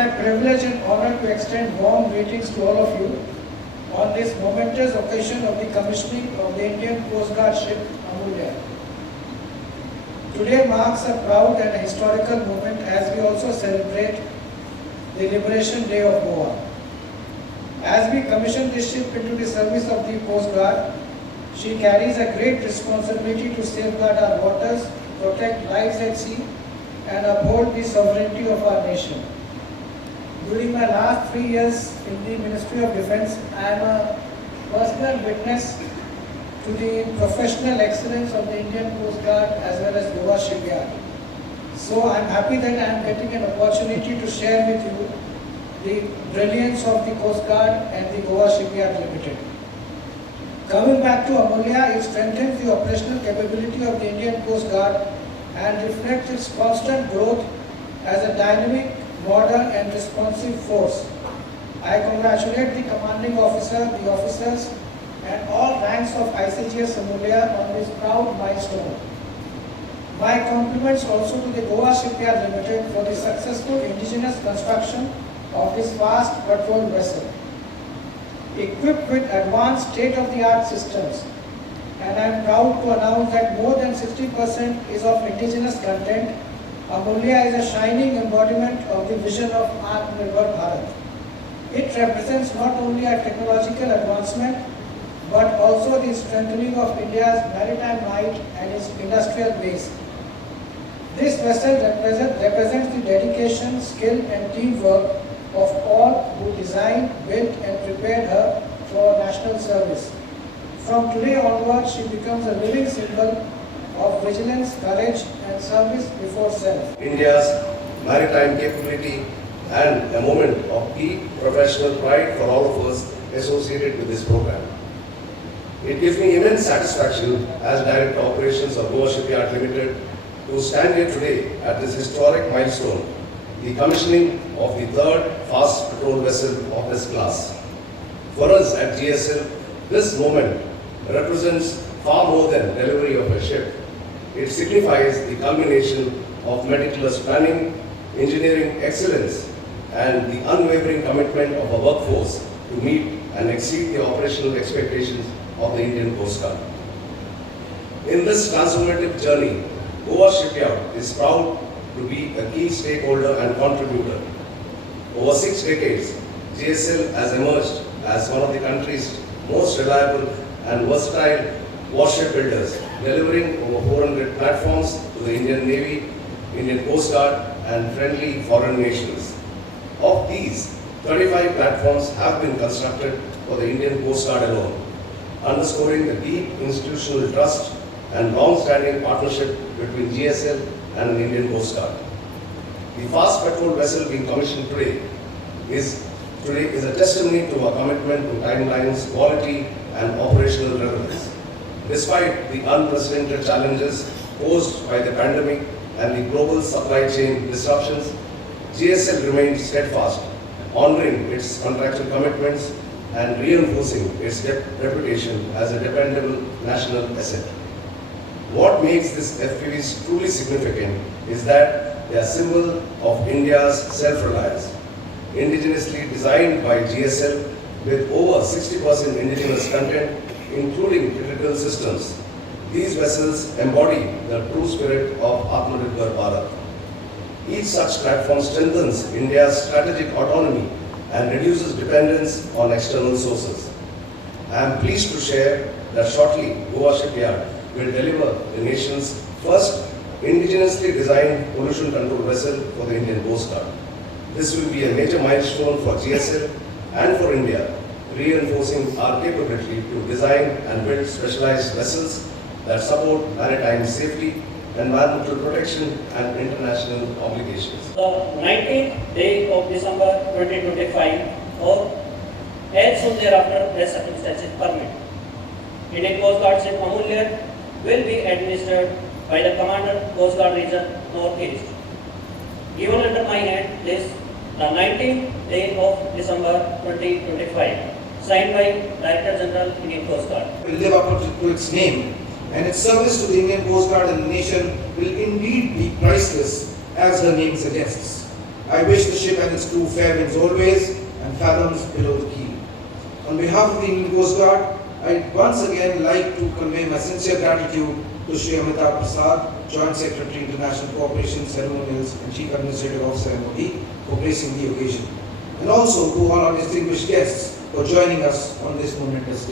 my privilege and honor to extend warm greetings to all of you on this momentous occasion of the commissioning of the Indian Coast Guard ship Amulya. Today marks a proud and historical moment as we also celebrate the Liberation Day of Goa. As we commission this ship into the service of the Coast Guard, she carries a great responsibility to safeguard our waters, protect lives at sea, and uphold the sovereignty of our nation. During my last 3 years in the Ministry of Defence, I am a personal witness to the professional excellence of the Indian Coast Guard as well as Goa Shipyard. So I am happy that I am getting an opportunity to share with you the brilliance of the Coast Guard and the Goa Shipyard Limited. Coming back to Amulya, it strengthens the operational capability of the Indian Coast Guard and reflects its constant growth as a dynamic, modern and responsive force. I congratulate the commanding officer, the officers and all ranks of ICGS Amulya on this proud milestone. My compliments also to the Goa Shipyard Limited for the successful indigenous construction of this fast patrol vessel. Equipped with advanced state-of-the-art systems, and I am proud to announce that more than 60% is of indigenous content. Amulya is a shining embodiment of the vision of Atmanirbhar Bharat. It represents not only a technological advancement, but also the strengthening of India's maritime might and its industrial base. This vessel represents the dedication, skill and teamwork of all who designed, built and prepared her for national service. From today onwards, she becomes a living symbol of vigilance, courage and service before self. India's maritime capability and a moment of deep professional pride for all of us associated with this program. It gives me immense satisfaction as Director of Operations of Goa Shipyard Limited to stand here today at this historic milestone, the commissioning of the third fast patrol vessel of this class. For us at GSL, this moment represents far more than delivery of a ship. It signifies the culmination of meticulous planning, engineering excellence, and the unwavering commitment of a workforce to meet and exceed the operational expectations of the Indian Coast Guard. In this transformative journey, Goa Shipyard is proud to be a key stakeholder and contributor. Over 6 decades, GSL has emerged as one of the country's most reliable and versatile warship builders, delivering over 400 platforms to the Indian Navy, Indian Coast Guard and friendly foreign nations. Of these, 35 platforms have been constructed for the Indian Coast Guard alone, underscoring the deep institutional trust and long-standing partnership between GSL and the Indian Coast Guard. The fast patrol vessel being commissioned today is a testimony to our commitment to timelines, quality and operational relevance. Despite the unprecedented challenges posed by the pandemic and the global supply chain disruptions, GSL remains steadfast, honoring its contractual commitments and reinforcing its reputation as a dependable national asset. What makes these FPVs truly significant is that they are a symbol of India's self-reliance. Indigenously designed by GSL with over 60% indigenous content, including critical systems, these vessels embody the true spirit of Atmanirbhar Bharat. Each such platform strengthens India's strategic autonomy and reduces dependence on external sources. I am pleased to share that shortly Goa Shipyard will deliver the nation's first indigenously designed pollution control vessel for the Indian Coast Guard. This will be a major milestone for GSL and for India, reinforcing our capability to design and build specialized vessels that support maritime safety, environmental protection and international obligations. The 19th day of December 2025 or as soon thereafter as circumstances permit, Indian Coast Guard ship Amulya will be administered by the Commander Coast Guard Region Northeast. Given under my hand is the 19th day of December 2025, signed by Director General Indian Coast Guard. Will live up to its name, and its service to the Indian Coast Guard and the nation will indeed be priceless, as her name suggests. I wish the ship and its crew fair winds always and fathoms below the keel. On behalf of the Indian Coast Guard, I once again like to convey my sincere gratitude to Shri Amitabh Prasad, Joint Secretary, International Cooperation, Ceremonials and Chief Administrative Officer MOD for gracing the occasion, and also to all our distinguished guests for joining us on this momentous day.